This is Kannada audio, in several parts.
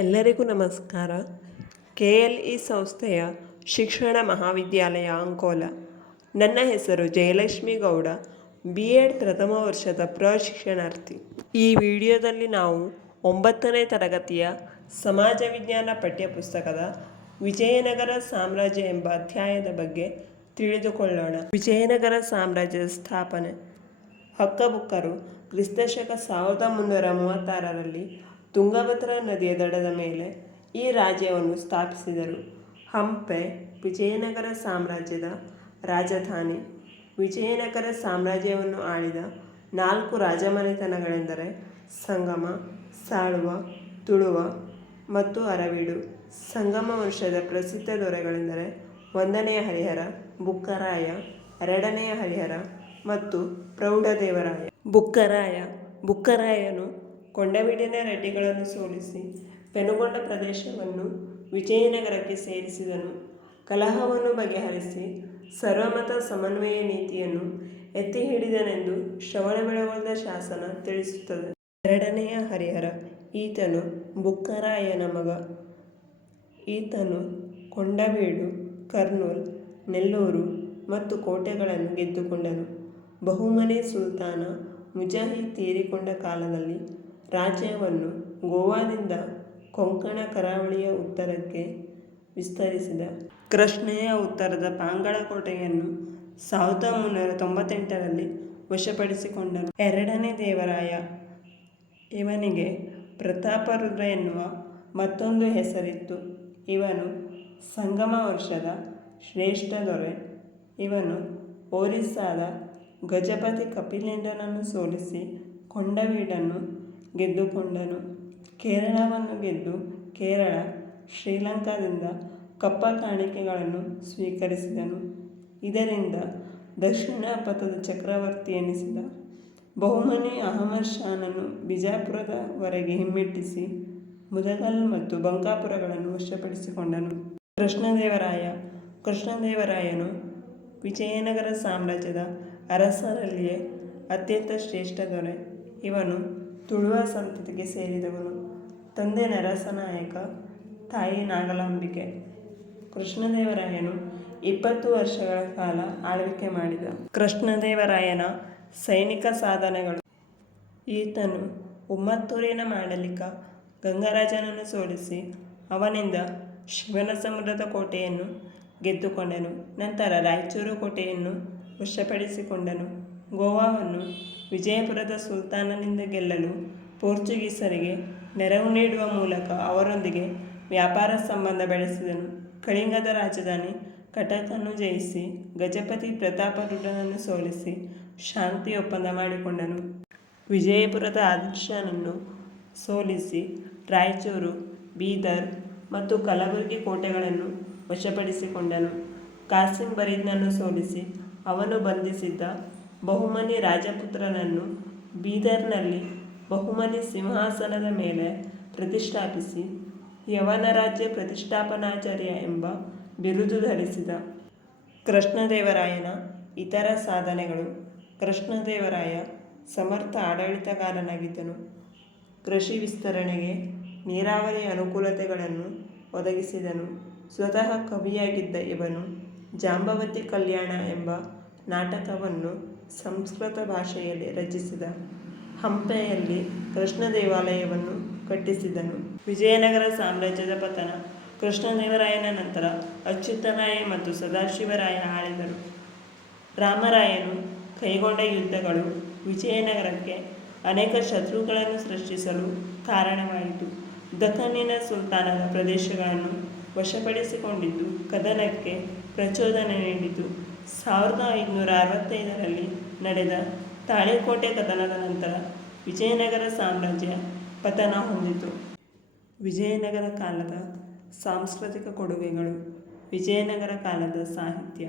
ಎಲ್ಲರಿಗೂ ನಮಸ್ಕಾರ. ಕೆ ಎಲ್ ಇ ಸಂಸ್ಥೆಯ ಶಿಕ್ಷಣ ಮಹಾವಿದ್ಯಾಲಯ ಅಂಕೋಲ. ನನ್ನ ಹೆಸರು ಜಯಲಕ್ಷ್ಮಿ ಗೌಡ ಬಿ ಎಡ್ ಪ್ರಥಮ ವರ್ಷದ ಪ್ರಶಿಕ್ಷಣಾರ್ಥಿ. ಈ ವಿಡಿಯೋದಲ್ಲಿ ನಾವು ಒಂಬತ್ತನೇ ತರಗತಿಯ ಸಮಾಜ ವಿಜ್ಞಾನ ಪಠ್ಯಪುಸ್ತಕದ ವಿಜಯನಗರ ಸಾಮ್ರಾಜ್ಯ ಎಂಬ ಅಧ್ಯಾಯದ ಬಗ್ಗೆ ತಿಳಿದುಕೊಳ್ಳೋಣ. ವಿಜಯನಗರ ಸಾಮ್ರಾಜ್ಯದ ಸ್ಥಾಪನೆ ಹಕ್ಕಬುಕ್ಕರು ಕ್ರಿಸ್ತಶಕ ಸಾವಿರದ ಮುನ್ನೂರ ಮೂವತ್ತಾರರಲ್ಲಿ ತುಂಗಭದ್ರಾ ನದಿಯ ದಡದ ಮೇಲೆ ಈ ರಾಜ್ಯವನ್ನು ಸ್ಥಾಪಿಸಿದರು. ಹಂಪೆ, ವಿಜಯನಗರ ಸಾಮ್ರಾಜ್ಯದ ರಾಜಧಾನಿ. ವಿಜಯನಗರ ಸಾಮ್ರಾಜ್ಯವನ್ನು ಆಳಿದ ನಾಲ್ಕು ರಾಜಮನೆತನಗಳೆಂದರೆ ಸಂಗಮ, ಸಾಳುವ, ತುಳುವ ಮತ್ತು ಅರವಿಡು. ಸಂಗಮ ವಂಶದ ಪ್ರಸಿದ್ಧ ದೊರೆಗಳೆಂದರೆ ಒಂದನೆಯ ಹರಿಹರ, ಬುಕ್ಕರಾಯ, ಎರಡನೆಯ ಹರಿಹರ ಮತ್ತು ಪ್ರೌಢದೇವರಾಯ. ಬುಕ್ಕರಾಯ, ಬುಕ್ಕರಾಯನು ಕೊಂಡವೀಡಿನ ರೆಡ್ಡಿಗಳನ್ನು ಸೋಲಿಸಿ ಪೆನುಗೊಂಡ ಪ್ರದೇಶವನ್ನು ವಿಜಯನಗರಕ್ಕೆ ಸೇರಿಸಿದನು. ಕಲಹವನ್ನು ಬಗೆಹರಿಸಿ ಸರ್ವಮತ ಸಮನ್ವಯ ನೀತಿಯನ್ನು ಎತ್ತಿ ಹಿಡಿದನೆಂದು ಶ್ರವಣಬೆಳಗೊಳದ ಶಾಸನ ತಿಳಿಸುತ್ತದೆ. ಎರಡನೆಯ ಹರಿಹರ, ಈತನು ಬುಕ್ಕರಾಯನ ಮಗ. ಈತನು ಕೊಂಡವೀಡು ಕರ್ನೂಲ್, ನೆಲ್ಲೂರು ಮತ್ತು ಕೋಟೆಗಳನ್ನು ಗೆದ್ದುಕೊಂಡನು. ಬಹುಮನೆ ಸುಲ್ತಾನ ಮುಜಾಹಿದ್ ತೀರಿಕೊಂಡ ಕಾಲದಲ್ಲಿ ರಾಜ್ಯವನ್ನು ಗೋವಾದಿಂದ ಕೊಂಕಣ ಕರಾವಳಿಯ ಉತ್ತರಕ್ಕೆ ವಿಸ್ತರಿಸಿದ. ಕೃಷ್ಣೆಯ ಉತ್ತರದ ಪಾಂಗಳ ಕೋಟೆಯನ್ನು ಸಾವಿರದ ಮುನ್ನೂರ ತೊಂಬತ್ತೆಂಟರಲ್ಲಿ ವಶಪಡಿಸಿಕೊಂಡನು. ಎರಡನೇ ದೇವರಾಯ ಇವನಿಗೆ ಪ್ರತಾಪರುದ್ರ ಎನ್ನುವ ಮತ್ತೊಂದು ಹೆಸರಿತ್ತು. ಇವನು ಸಂಗಮ ವರ್ಷದ ಶ್ರೇಷ್ಠ ದೊರೆ. ಇವನು ಒರಿಸ್ಸಾದ ಗಜಪತಿ ಕಪಿಲೇಂದ್ರನನ್ನು ಸೋಲಿಸಿ ಕೊಂಡವೀಡನ್ನು ಗೆದ್ದುಕೊಂಡನು. ಕೇರಳವನ್ನು ಗೆದ್ದು ಕೇರಳ, ಶ್ರೀಲಂಕಾದಿಂದ ಕಪ್ಪ ಕಾಣಿಕೆಗಳನ್ನು ಸ್ವೀಕರಿಸಿದನು. ಇದರಿಂದ ದಕ್ಷಿಣ ಪಥದ ಚಕ್ರವರ್ತಿ ಎನಿಸಿದ ಬಹುಮನಿ ಅಹಮದ್ ಶಾನನ್ನು ಬಿಜಾಪುರದವರೆಗೆ ಹಿಮ್ಮೆಟ್ಟಿಸಿ ಮುದಗಲ್ ಮತ್ತು ಬಂಕಾಪುರಗಳನ್ನು ವಶಪಡಿಸಿಕೊಂಡನು. ಕೃಷ್ಣದೇವರಾಯ, ಕೃಷ್ಣದೇವರಾಯನು ವಿಜಯನಗರ ಸಾಮ್ರಾಜ್ಯದ ಅರಸರಲ್ಲಿಯೇ ಅತ್ಯಂತ ಶ್ರೇಷ್ಠ ದೊರೆ. ಇವನು ತುಳುವ ಸಂತತಿಗೆ ಸೇರಿದವನು. ತಂದೆ ನರಸನಾಯಕ, ತಾಯಿ ನಾಗಲಾಂಬಿಕೆ. ಕೃಷ್ಣದೇವರಾಯನು ಇಪ್ಪತ್ತು ವರ್ಷಗಳ ಕಾಲ ಆಳ್ವಿಕೆ ಮಾಡಿದ. ಕೃಷ್ಣದೇವರಾಯನ ಸೈನಿಕ ಸಾಧನೆಗಳು. ಈತನು ಉಮ್ಮತ್ತೂರಿನ ಮಾಡಲಿಕ, ಗಂಗರಾಜನನ್ನು ಸೋಲಿಸಿ ಅವನಿಂದ ಶಿವನ ಸಮುದ್ರದ ಕೋಟೆಯನ್ನು ಗೆದ್ದುಕೊಂಡನು. ನಂತರ ರಾಯಚೂರು ಕೋಟೆಯನ್ನು ವಶಪಡಿಸಿಕೊಂಡನು. ಗೋವಾವನ್ನು ವಿಜಯಪುರದ ಸುಲ್ತಾನನಿಂದ ಗೆಲ್ಲಲು ಪೋರ್ಚುಗೀಸರಿಗೆ ನೆರವು ನೀಡುವ ಮೂಲಕ ಅವರೊಂದಿಗೆ ವ್ಯಾಪಾರ ಸಂಬಂಧ ಬೆಳೆಸಿದನು. ಕಳಿಂಗದ ರಾಜಧಾನಿ ಕಟಕನ್ನು ಜಯಿಸಿ ಗಜಪತಿ ಪ್ರತಾಪರುಡನನ್ನು ಸೋಲಿಸಿ ಶಾಂತಿ ಒಪ್ಪಂದ ಮಾಡಿಕೊಂಡನು. ವಿಜಯಪುರದ ಆದರ್ಶನನ್ನು ಸೋಲಿಸಿ ರಾಯಚೂರು, ಬೀದರ್ ಮತ್ತು ಕಲಬುರಗಿ ಕೋಟೆಗಳನ್ನು ವಶಪಡಿಸಿಕೊಂಡನು. ಕಾಸಿಂ ಬರೀದ್ನನ್ನು ಸೋಲಿಸಿ ಅವನು ಬಂಧಿಸಿದ್ದ ಬಹುಮನಿ ರಾಜಪುತ್ರನನ್ನು ಬೀದರ್ನಲ್ಲಿ ಬಹುಮನಿ ಸಿಂಹಾಸನದ ಮೇಲೆ ಪ್ರತಿಷ್ಠಾಪಿಸಿ ಯವನ ರಾಜ್ಯ ಪ್ರತಿಷ್ಠಾಪನಾಚಾರ್ಯ ಎಂಬ ಬಿರುದು ಧರಿಸಿದ. ಕೃಷ್ಣದೇವರಾಯನ ಇತರ ಸಾಧನೆಗಳು. ಕೃಷ್ಣದೇವರಾಯ ಸಮರ್ಥ ಆಡಳಿತಗಾರನಾಗಿದ್ದನು. ಕೃಷಿ ವಿಸ್ತರಣೆಗೆ ನೀರಾವರಿ ಅನುಕೂಲತೆಗಳನ್ನು ಒದಗಿಸಿದನು. ಸ್ವತಃ ಕವಿಯಾಗಿದ್ದ ಇವನು ಜಾಂಬವತಿ ಕಲ್ಯಾಣ ಎಂಬ ನಾಟಕವನ್ನು ಸಂಸ್ಕೃತ ಭಾಷೆಯಲ್ಲಿ ರಚಿಸಿದ ಹಂಪೆಯಲ್ಲಿ ಕೃಷ್ಣ ದೇವಾಲಯವನ್ನು ಕಟ್ಟಿಸಿದನು. ವಿಜಯನಗರ ಸಾಮ್ರಾಜ್ಯದ ಪತನ. ಕೃಷ್ಣದೇವರಾಯನ ನಂತರ ಅಚ್ಯುತರಾಯ ಮತ್ತು ಸದಾಶಿವರಾಯ ಆಳಿದರು. ರಾಮರಾಯನು ಕೈಗೊಂಡ ಯುದ್ಧಗಳು ವಿಜಯನಗರಕ್ಕೆ ಅನೇಕ ಶತ್ರುಗಳನ್ನು ಸೃಷ್ಟಿಸಲು ಕಾರಣವಾಯಿತು. ದಖನ್ನಿನ ಸುಲ್ತಾನದ ಪ್ರದೇಶಗಳನ್ನು ವಶಪಡಿಸಿಕೊಂಡಿದ್ದು ಕದನಕ್ಕೆ ಪ್ರಚೋದನೆ ನೀಡಿತು. ಸಾವಿರದ ಐನೂರ ಅರವತ್ತೈದರಲ್ಲಿ ನಡೆದ ತಾಳಿಕೋಟೆ ಕದನದ ನಂತರ ವಿಜಯನಗರ ಸಾಮ್ರಾಜ್ಯ ಪತನ ಹೊಂದಿತು. ವಿಜಯನಗರ ಕಾಲದ ಸಾಂಸ್ಕೃತಿಕ ಕೊಡುಗೆಗಳು, ವಿಜಯನಗರ ಕಾಲದ ಸಾಹಿತ್ಯ,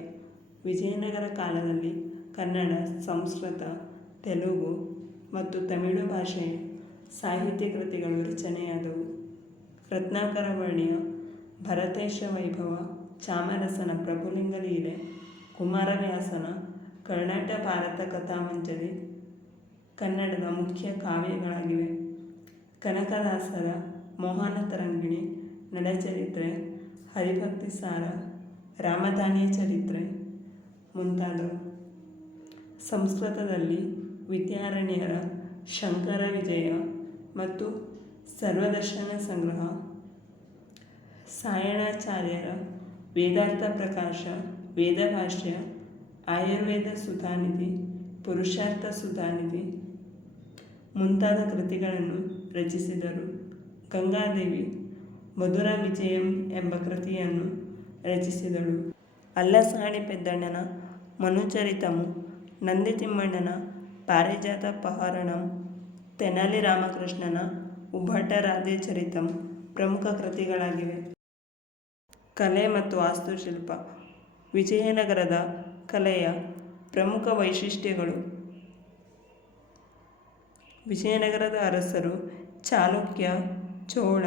ವಿಜಯನಗರ ಕಾಲದಲ್ಲಿ ಕನ್ನಡ, ಸಂಸ್ಕೃತ, ತೆಲುಗು ಮತ್ತು ತಮಿಳು ಭಾಷೆಯ ಸಾಹಿತ್ಯ ಕೃತಿಗಳು ರಚನೆಯಾದವು. ರತ್ನಾಕರ ವರ್ಣಿಯ ಭರತೇಶ ವೈಭವ ಚಾಮರಸನ ಪ್ರಭುಲಿಂಗ ಲೀಲೆ ಕುಮಾರವ್ಯಾಸನ ಕರ್ನಾಟ ಭಾರತ ಕಥಾಮಂಜರಿ ಕನ್ನಡದ ಮುಖ್ಯ ಕಾವ್ಯಗಳಾಗಿವೆ. ಕನಕದಾಸರ ಮೋಹನ ತರಂಗಿಣಿ, ನಡಚರಿತ್ರೆ, ಹರಿಭಕ್ತಿ ಸಾರ ರಾಮಧಾನಿಯ ಚರಿತ್ರೆ ಮುಂತಾದವು. ಸಂಸ್ಕೃತದಲ್ಲಿ ವಿದ್ಯಾರಣ್ಯರ ಶಂಕರ ವಿಜಯ ಮತ್ತು ಸರ್ವದರ್ಶನ ಸಂಗ್ರಹ, ಸಾಯಣಾಚಾರ್ಯರ ವೇದಾರ್ಥ ಪ್ರಕಾಶ ವೇದಭಾಷ್ಯ, ಆಯುರ್ವೇದ ಸುಧಾನಿಧಿ, ಪುರುಷಾರ್ಥ ಸುಧಾನಿಧಿ ಮುಂತಾದ ಕೃತಿಗಳನ್ನು ರಚಿಸಿದರು. ಗಂಗಾದೇವಿ ಮಧುರ ವಿಜಯಂ ಎಂಬ ಕೃತಿಯನ್ನು ರಚಿಸಿದಳು. ಅಲ್ಲಸಾಣಿ ಪೆದ್ದಣ್ಣನ ಮನುಚರಿತಮು ನಂದಿ ತಿಮ್ಮಣ್ಣನ ಪಾರಿಜಾತ ಪಹರಣಂ, ತೆನಾಲಿ ರಾಮಕೃಷ್ಣನ ಉಭಟ ರಾಧೆ ಚರಿತಂ ಪ್ರಮುಖ ಕೃತಿಗಳಾಗಿವೆ. ಕಲೆ ಮತ್ತು ವಾಸ್ತುಶಿಲ್ಪ ವಿಜಯನಗರದ ಕಲೆಯ ಪ್ರಮುಖ ವೈಶಿಷ್ಟ್ಯಗಳು. ವಿಜಯನಗರದ ಅರಸರು ಚಾಲುಕ್ಯ ಚೋಳ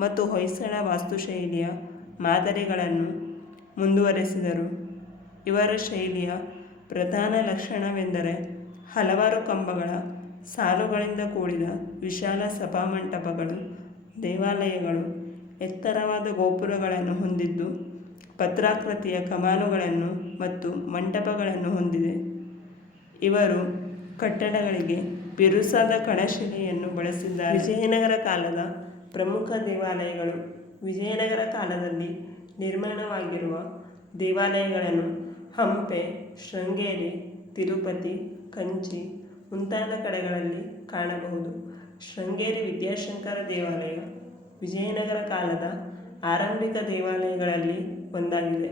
ಮತ್ತು ಹೊಯ್ಸಳ ವಾಸ್ತುಶೈಲಿಯ ಮಾದರಿಗಳನ್ನು ಮುಂದುವರೆಸಿದರು. ಇವರ ಶೈಲಿಯ ಪ್ರಧಾನ ಲಕ್ಷಣವೆಂದರೆ ಹಲವಾರು ಕಂಬಗಳ ಸಾಲುಗಳಿಂದ ಕೂಡಿದ ವಿಶಾಲ ಸಭಾಮಂಟಪಗಳು, ದೇವಾಲಯಗಳು, ಎತ್ತರವಾದ ಗೋಪುರಗಳನ್ನು ಹೊಂದಿದ್ದು ಪತ್ರಾಕೃತಿಯ ಕಮಾನುಗಳನ್ನು ಮತ್ತು ಮಂಟಪಗಳನ್ನು ಹೊಂದಿದೆ. ಇವರು ಕಟ್ಟಡಗಳಿಗೆ ಬಿರುಸಾದ ಕಣಶಿಲೆಯನ್ನು ಬಳಸಿದ್ದಾರೆ. ವಿಜಯನಗರ ಕಾಲದ ಪ್ರಮುಖ ದೇವಾಲಯಗಳು ವಿಜಯನಗರ ಕಾಲದಲ್ಲಿ ನಿರ್ಮಾಣವಾಗಿರುವ ದೇವಾಲಯಗಳನ್ನು ಹಂಪೆ, ಶೃಂಗೇರಿ, ತಿರುಪತಿ, ಕಂಚಿ ಮುಂತಾದ ಕಡೆಗಳಲ್ಲಿ ಕಾಣಬಹುದು. ಶೃಂಗೇರಿ ವಿದ್ಯಾಶಂಕರ ದೇವಾಲಯ ವಿಜಯನಗರ ಕಾಲದ ಆರಂಭಿಕ ದೇವಾಲಯಗಳಲ್ಲಿ ಒಂದಾಗಿದೆ.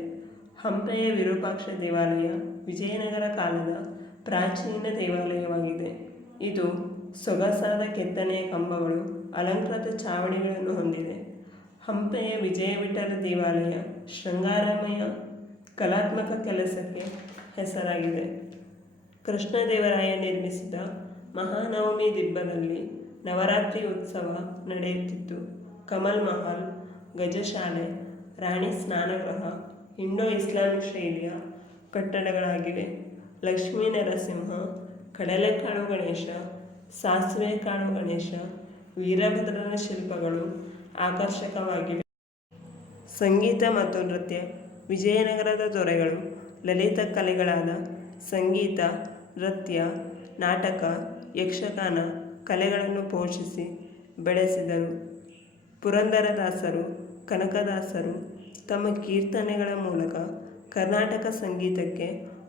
ಹಂಪೆಯ ವಿರೂಪಾಕ್ಷ ದೇವಾಲಯ ವಿಜಯನಗರ ಕಾಲದ ಪ್ರಾಚೀನ ದೇವಾಲಯವಾಗಿದೆ. ಇದು ಸೊಗಸಾದ ಕೆತ್ತನೆಯ ಕಂಬಗಳು, ಅಲಂಕೃತ ಚಾವಣಿಗಳನ್ನು ಹೊಂದಿದೆ. ಹಂಪೆಯ ವಿಜಯ ವಿಠಲ ದೇವಾಲಯ ಶೃಂಗಾರಮಯ ಕಲಾತ್ಮಕ ಕೆಲಸಕ್ಕೆ ಹೆಸರಾಗಿದೆ. ಕೃಷ್ಣದೇವರಾಯ ನಿರ್ಮಿಸಿದ ಮಹಾನವಮಿ ದಿಬ್ಬದಲ್ಲಿ ನವರಾತ್ರಿ ಉತ್ಸವ ನಡೆಯುತ್ತಿತ್ತು. ಕಮಲ್ ಮಹಲ್ ಗಜಶಾಲೆ, ರಾಣಿ ಸ್ನಾನಗೃಹ, ಇಂಡೋ ಇಸ್ಲಾಮಿಕ್ ಶೈಲಿಯ ಕಟ್ಟಡಗಳಾಗಿವೆ. ಲಕ್ಷ್ಮೀ ನರಸಿಂಹ, ಕಡಲೆಕಾಳು ಗಣೇಶ, ಸಾಸಿವೆ ಕಾಳು ಗಣೇಶ, ವೀರಭದ್ರನ ಶಿಲ್ಪಗಳು ಆಕರ್ಷಕವಾಗಿವೆ. ಸಂಗೀತ ಮತ್ತು ನೃತ್ಯ, ವಿಜಯನಗರದ ದೊರೆಗಳು, ಲಲಿತ ಕಲೆಗಳಾದ ಸಂಗೀತ, ನೃತ್ಯ, ನಾಟಕ, ಯಕ್ಷಗಾನ ಕಲೆಗಳನ್ನು ಪೋಷಿಸಿ ಬೆಳೆಸಿದರು. ಪುರಂದರದಾಸರು, ಕನಕದಾಸರು ತಮ್ಮ ಕೀರ್ತನೆಗಳ ಮೂಲಕ ಕರ್ನಾಟಕ ಸಂಗೀತಕ್ಕೆ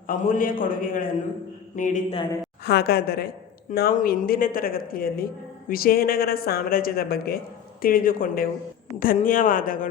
ಅಮೂಲ್ಯ ಕೊಡುಗೆಗಳನ್ನು ನೀಡಿದ್ದಾರೆ. ಹಾಗಾದರೆ ನಾವು ಇಂದಿನ ತರಗತಿಯಲ್ಲಿ ವಿಜಯನಗರ ಸಾಮ್ರಾಜ್ಯದ ಬಗ್ಗೆ ತಿಳಿದುಕೊಂಡೆವು. ಧನ್ಯವಾದಗಳು.